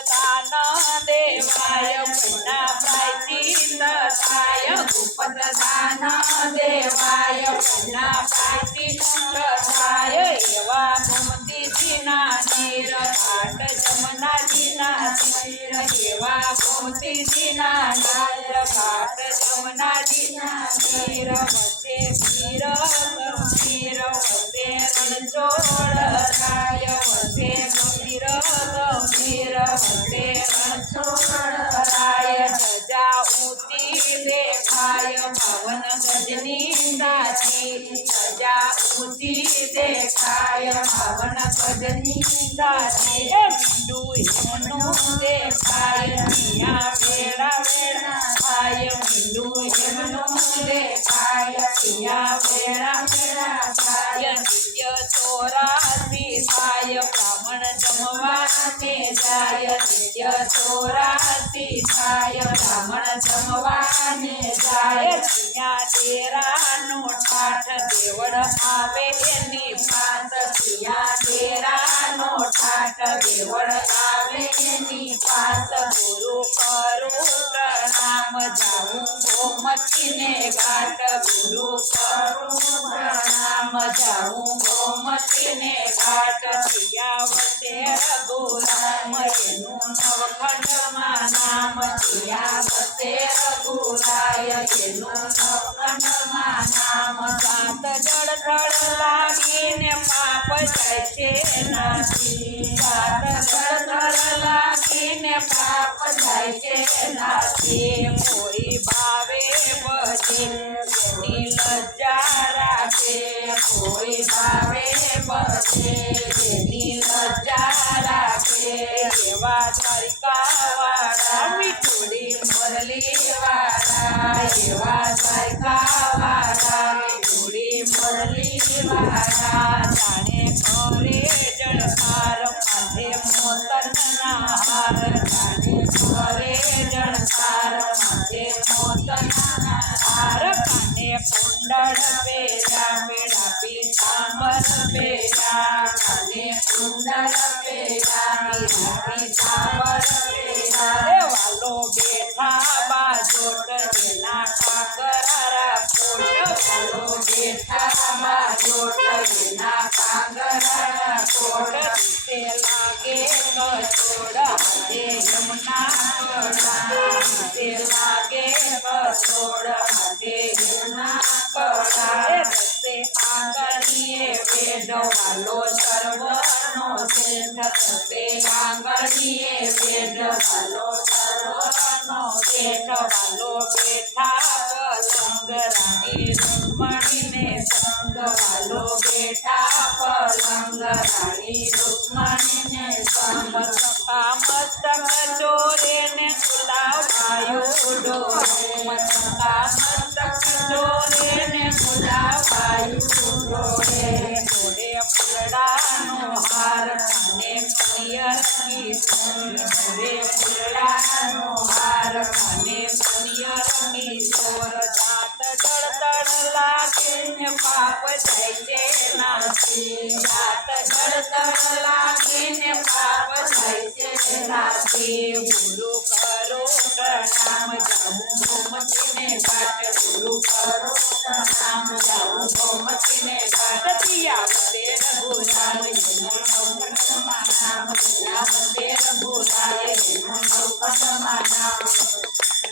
દાન દેવાય પુના પ્રાયચિત થાય ભૂપત દાન દેવાય પુના પ્રાયચિત થાય એવા ગોમતીજીના નીર ઘાટ જમનાજીના તીર એવા ગોમતીજીના નીર ઘાટ જમનાજીના તીર વચ્ચે વીર पवन गजनिंदा की प्रजा ऊँची देखाय पवन गजनिंदा की बिंदु हिमनु देखाय मिया वेड़ा वेड़ा खाय बिंदु हिमनु देखाय मिया वेड़ा वेड़ा खाय नित्य चोरा पिसाय ब्राह्मण जमवा में जाय જાય નિત્ય ચોરાસી થાય બ્રાહ્મણ જમવાને જાય ત્યાં ડેરાનો ઠાઠ દેવળ આવે એની પાસ ત્યાં ડેરાનો ઠાઠ દેવળ આવે એની પાસ ગુરુ કરું પ્રણામ જાઉં ગોમતીને ઘાટ ગુરુ કરું પ્રણામ જાઉં ગોમતીને ઘાટ પ્રિયાવતે રઘુરામ નામ પ્રિયાવતે રઘુરાય એનું નવખંડમાં નામ સાત જળ લાગીને પાપ જાય છે નાથી. સાત જળ લાગીને પાપ જાય છે નાથી કોઈ ભાવે બધી એની લજ્જા રાખે કોઈ ભાવે લજ્જા રાખે એવા દ્વારિકા વાળા મીઠુડી મુરલી વાળા એવા દ્વારિકા વાળા મીઠુડી મુરલી વાળા જાણે કરે જળકાર માથે મોતનના હાર જાણે કરે જળકાર માથે મોતનના હાર કાને કુંડળ પેરા મેળા પીતાંબર પેરા કાને કુંડળ વાલો બેઠા બાજોટ જેના કાંગરા કોટ વાલો બેઠા બાજોટ જેના કાંગરા કોટ દિશે લાગે કચોડ હાથે યમુના કડા દિશે લાગે કચોડ હાથે યમુના કડા રે દસે આંગળીએ વેદ વાલો સર્વનો पे कांगर किए पेट वालो सर्वनो पेट ने संग वालो बैठा संग सपा ने गुलाब आयो डो मस्तका मस्तक चोरे ने गुलाब आयो डो ફૂલડાનો હાર કાને કનિયર કી ડોરે ફૂલડાનો હાર કાને કનિયર કી સોર દાંત જળતળ લાગે ને પાપ જાય છે નાથી